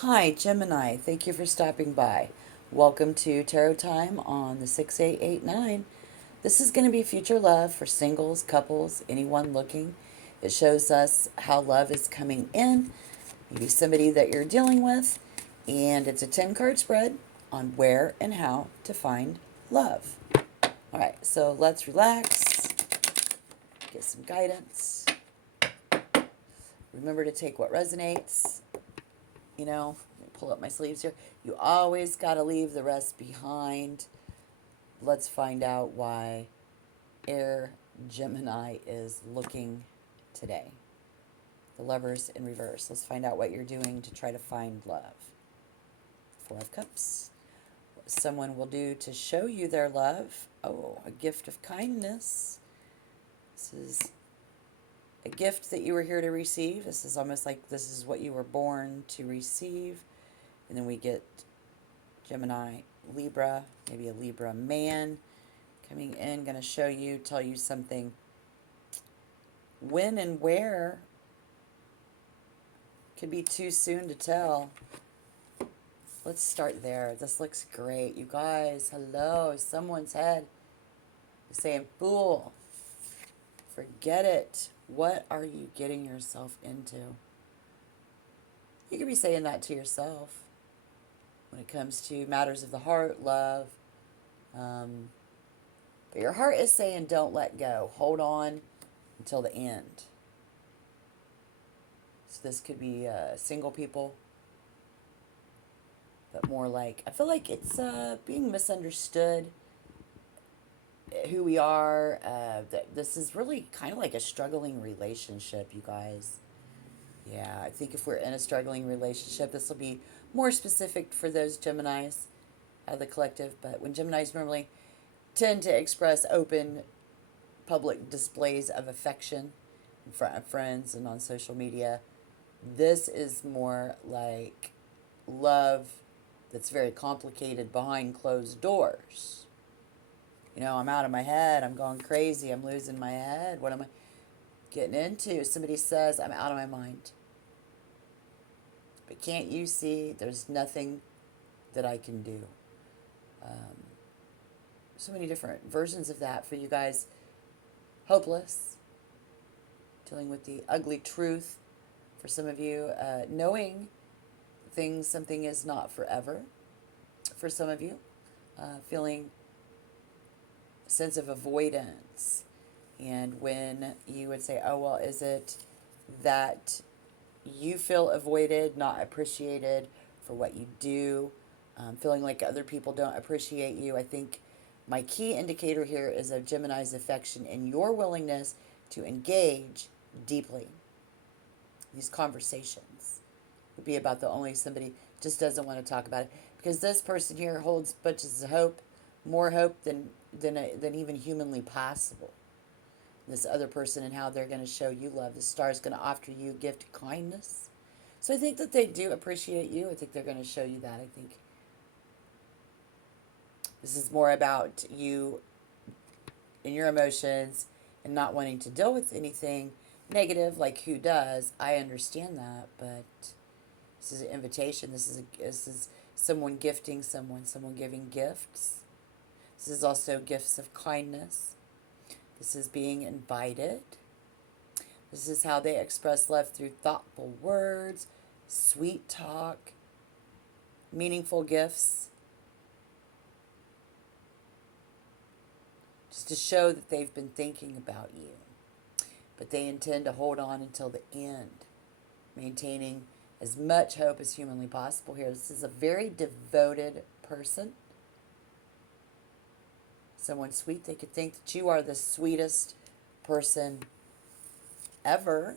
Hi, Gemini. Thank you for stopping by. Welcome to Tarot Time on the 6889. This is going to be future love for singles, couples, anyone looking. It shows us how love is coming in, maybe somebody that you're dealing with, and it's a 10 card spread on where and how to find love. All right, so let's relax, get some guidance. Remember to take what resonates. Let me pull up my sleeves here. You always got to leave the rest behind. Let's find out why Air Gemini is looking today. The Lovers in reverse. Let's find out what you're doing to try to find love. Four of Cups. What someone will do to show you their love. Oh, a gift of kindness. This is a gift that you were here to receive. This is almost like this is what you were born to receive. And then we get Gemini, Libra, maybe a Libra man coming in, going to show you, tell you something. When and where could be too soon to tell. Let's start there. This looks great. You guys, hello. Someone's head is saying, fool, forget it. What are you getting yourself into? You could be saying that to yourself when it comes to matters of the heart, love. But your heart is saying, don't let go. Hold on until the end. So this could be single people, but more like, I feel like it's being misunderstood who we are. That this is really kind of like a struggling relationship, you guys. Yeah, I think if we're in a struggling relationship, this will be more specific for those Geminis out of the collective. But when Geminis normally tend to express open public displays of affection in front of friends and on social media, this is more like love that's very complicated behind closed doors. I'm out of my head. I'm going crazy. I'm losing my head. What am I getting into? Somebody says, I'm out of my mind. But can't you see there's nothing that I can do? So many different versions of that for you guys. Hopeless. Dealing with the ugly truth for some of you. Knowing something is not forever for some of you. Feeling a sense of avoidance. And when you would say, oh, well, is it that you feel avoided, not appreciated for what you do, feeling like other people don't appreciate you? I think my key indicator here is of Gemini's affection and your willingness to engage deeply. These conversations would be about the only somebody just doesn't want to talk about it, because this person here holds bunches of hope, more hope than even humanly possible. This other person and how they're going to show you love. The star is going to offer you a gift of kindness. So I think that they do appreciate you. I think they're going to show you that. I think this is more about you and your emotions and not wanting to deal with anything negative, like who does. I understand that, but this is an invitation. This is someone gifting someone giving gifts. This is also gifts of kindness. This is being invited. This is how they express love through thoughtful words, sweet talk, meaningful gifts. Just to show that they've been thinking about you. But they intend to hold on until the end, maintaining as much hope as humanly possible here. This is a very devoted person. Someone sweet. They could think that you are the sweetest person ever.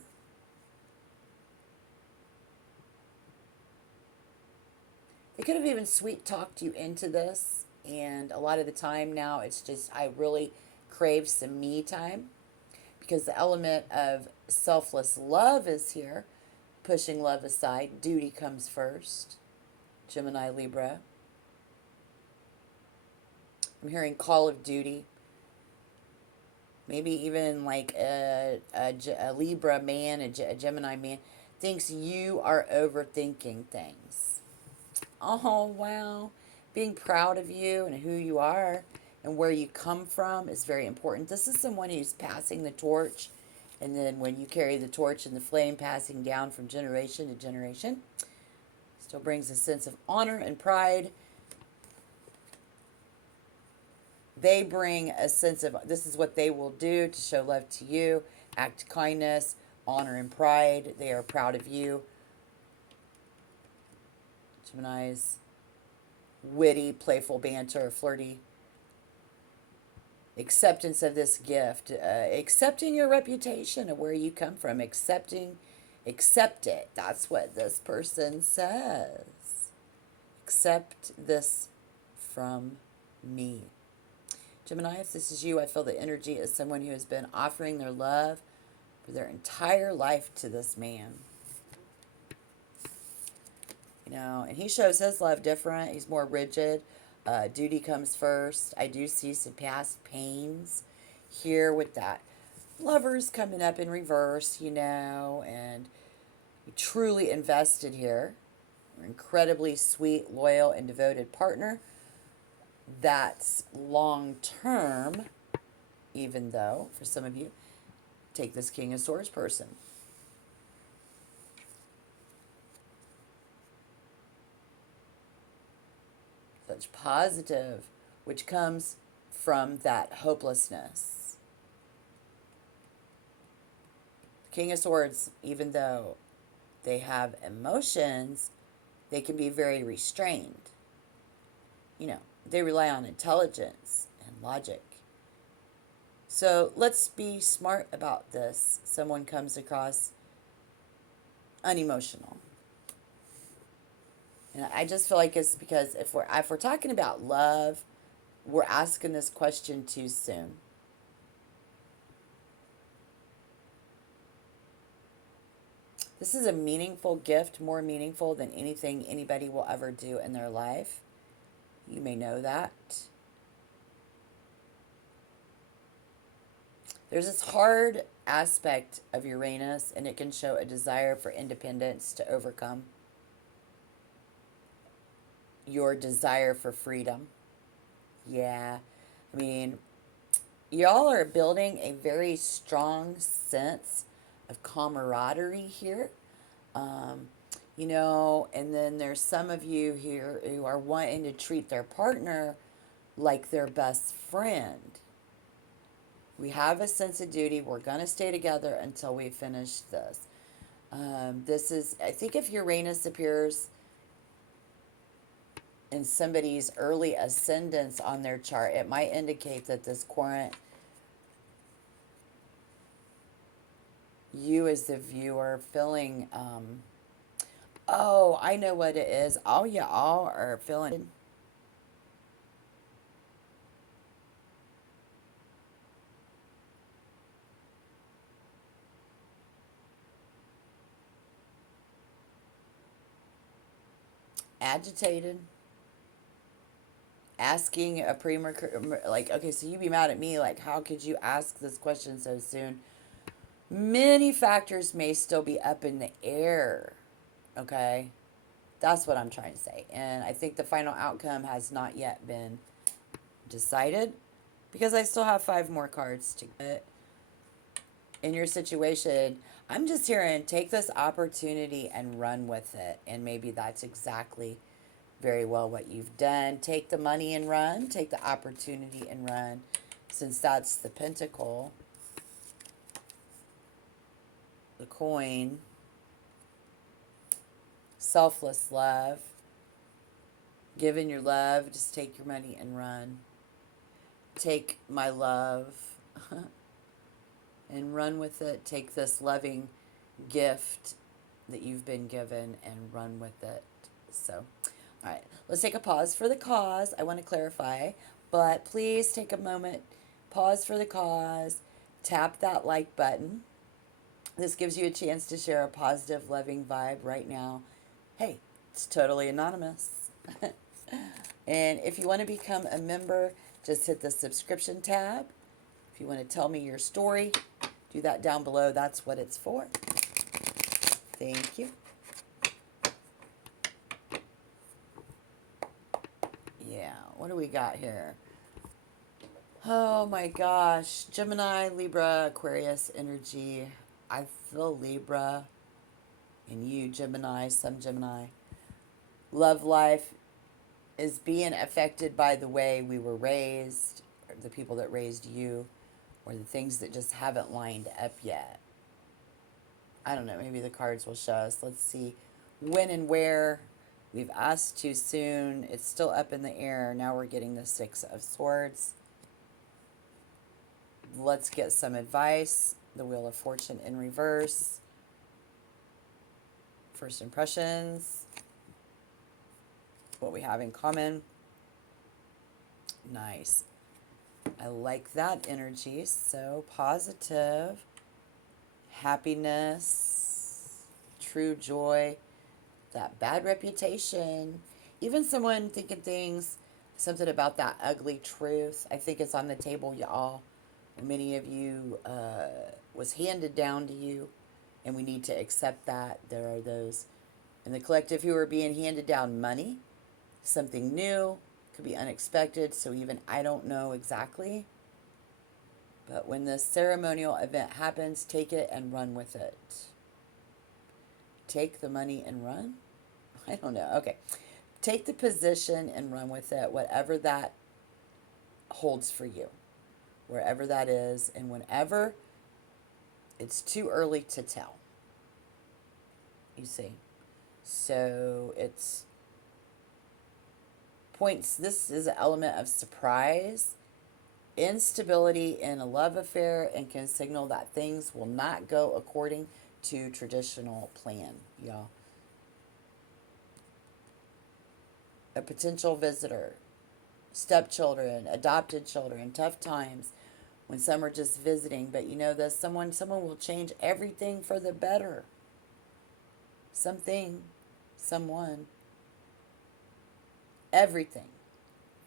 They could have even sweet talked you into this. And a lot of the time now, it's just, I really crave some me time, because the element of selfless love is here, pushing love aside. Duty comes first. Gemini, Libra. I'm hearing call of duty. Maybe even like a Libra man, a Gemini man thinks you are overthinking things. Oh, wow. Being proud of you and who you are and where you come from is very important. This is someone who's passing the torch. And then when you carry the torch and the flame passing down from generation to generation, still brings a sense of honor and pride. They bring a sense of this is what they will do to show love to you, act kindness, honor and pride. They are proud of you. Gemini's witty, playful banter, flirty. Acceptance of this gift. Accepting your reputation of where you come from. Accept it. That's what this person says. Accept this from me. Gemini, if this is you, I feel the energy is someone who has been offering their love for their entire life to this man. You know, and he shows his love different. He's more rigid. Duty comes first. I do see some past pains here with that. Lovers coming up in reverse, you know, and you truly invested here. You're an incredibly sweet, loyal, and devoted partner. That's long term, even though, for some of you, take this King of Swords person. Such positive, which comes from that hopelessness. King of Swords, even though they have emotions, they can be very restrained. You know, they rely on intelligence and logic. So let's be smart about this. Someone comes across unemotional. And I just feel like it's because if we're talking about love, we're asking this question too soon. This is a meaningful gift, more meaningful than anything anybody will ever do in their life. You may know that. There's this hard aspect of Uranus, and it can show a desire for independence to overcome your desire for freedom. Yeah. I mean, y'all are building a very strong sense of camaraderie here. You know, and then there's some of you here who are wanting to treat their partner like their best friend. We have a sense of duty. We're going to stay together until we finish this. This is, I think if Uranus appears in somebody's early ascendance on their chart, it might indicate that this current, you as the viewer feeling, oh, I know what it is. All y'all are feeling agitated, asking a like, okay, so you be mad at me, like, how could you ask this question so soon? Many factors may still be up in the air, okay? That's what I'm trying to say. And I think the final outcome has not yet been decided because I still have 5 more cards to get. In your situation, I'm just hearing take this opportunity and run with it. And maybe that's exactly very well what you've done. Take the money and run. Take the opportunity and run. Since that's the pentacle, the coin, selfless love, giving your love, just take your money and run. Take my love and run with it. Take this loving gift that you've been given and run with it. So, all right, let's take a pause for the cause. I want to clarify, but please take a moment, pause for the cause, tap that like button. This gives you a chance to share a positive, loving vibe right now. Hey, it's totally anonymous. And if you want to become a member, just hit the subscription tab. If you want to tell me your story, do that down below. That's what it's for. Thank you. Yeah, what do we got here? Oh my gosh. Gemini, Libra, Aquarius energy. I feel Libra in you, Gemini, some Gemini. Love life is being affected by the way we were raised, or the people that raised you, or the things that just haven't lined up yet. I don't know, maybe the cards will show us. Let's see when and where. We've asked too soon. It's still up in the air. Now we're getting the Six of Swords. Let's get some advice. The Wheel of Fortune in reverse. First impressions. What we have in common. Nice. I like that energy. So positive. Happiness. True joy. That bad reputation. Even someone thinking things, something about that ugly truth. I think it's on the table, y'all. Many of you was handed down to you, and we need to accept that. There are those in the collective who are being handed down money, something new, could be unexpected, so even I don't know exactly. But when this ceremonial event happens, take it and run with it. Take the money and run? I don't know. Okay. Take the position and run with it, whatever that holds for you, wherever that is, and whenever it's too early to tell. You see. So it's points, this is an element of surprise, instability in a love affair, and can signal that things will not go according to traditional plan, y'all. A potential visitor, stepchildren, adopted children, tough times when some are just visiting, but you know this, someone will change everything for the better. Something, someone, everything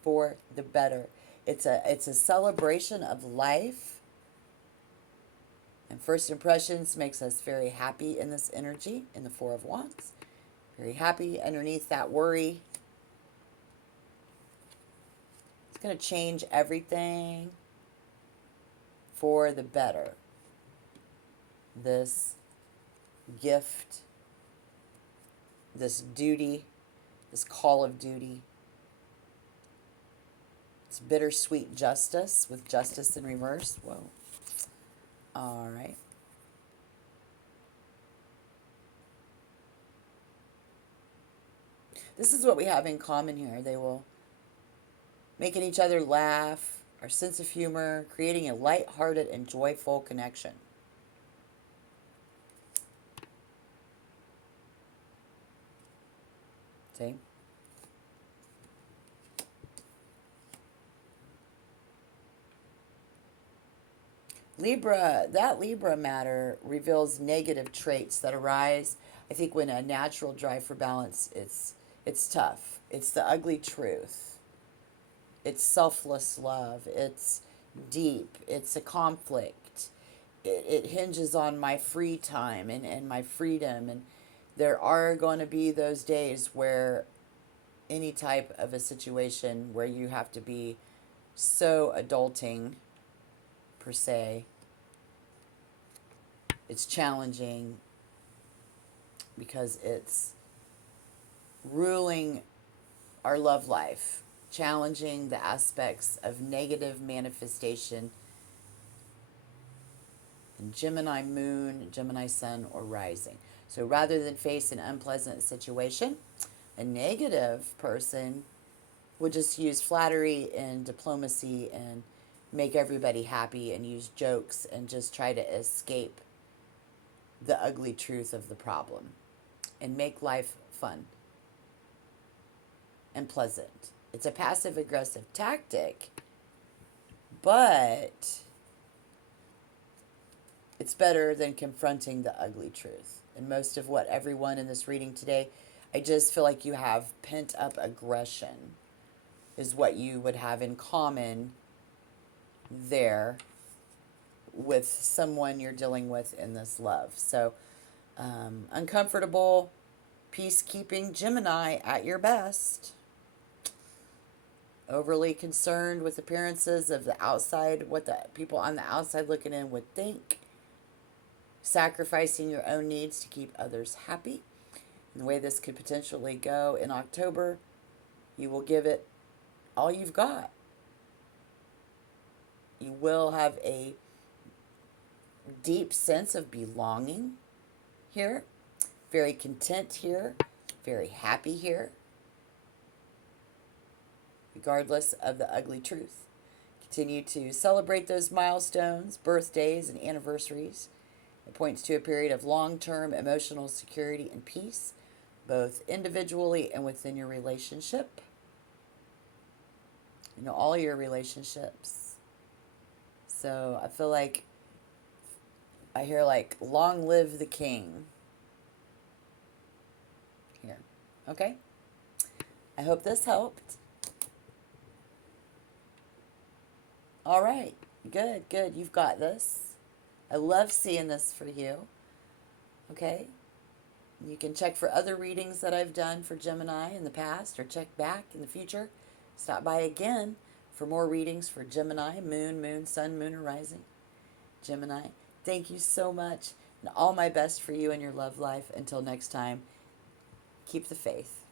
for the better. It's a celebration of life. And first impressions makes us very happy in this energy, in the Four of Wands. Very happy underneath that worry. It's going to change everything for the better. This gift, this duty, this call of duty. It's bittersweet justice with justice in reverse. Whoa. All right. This is what we have in common here. They will making each other laugh, our sense of humor, creating a light-hearted and joyful connection. See? Libra, that Libra matter reveals negative traits that arise. I think when a natural drive for balance, it's tough. It's the ugly truth. It's selfless love. It's deep. It's a conflict. It hinges on my free time and my freedom. And there are going to be those days where any type of a situation where you have to be so adulting, per se, it's challenging because it's ruling our love life, challenging the aspects of negative manifestation in Gemini moon, Gemini sun, or rising. So rather than face an unpleasant situation, a negative person would just use flattery and diplomacy and make everybody happy and use jokes and just try to escape the ugly truth of the problem and make life fun and pleasant. It's a passive aggressive tactic, but it's better than confronting the ugly truth. And most of what everyone in this reading today, I just feel like you have pent up aggression is what you would have in common there with someone you're dealing with in this love. So Uncomfortable, peacekeeping Gemini at your best. Overly concerned with appearances of the outside, what the people on the outside looking in would think. Sacrificing your own needs to keep others happy. And the way this could potentially go in October, you will give it all you've got. You will have a deep sense of belonging here, very content here, very happy here, regardless of the ugly truth. Continue to celebrate those milestones, birthdays, and anniversaries. It points to a period of long-term emotional security and peace, both individually and within your relationship. You know, all your relationships. So I feel like I hear like, long live the king here. Okay? I hope this helped. All right. Good, good. You've got this. I love seeing this for you. Okay? You can check for other readings that I've done for Gemini in the past, or check back in the future. Stop by again for more readings for Gemini, Moon, Sun, Moon, or Rising. Gemini, thank you so much, and all my best for you and your love life. Until next time, keep the faith.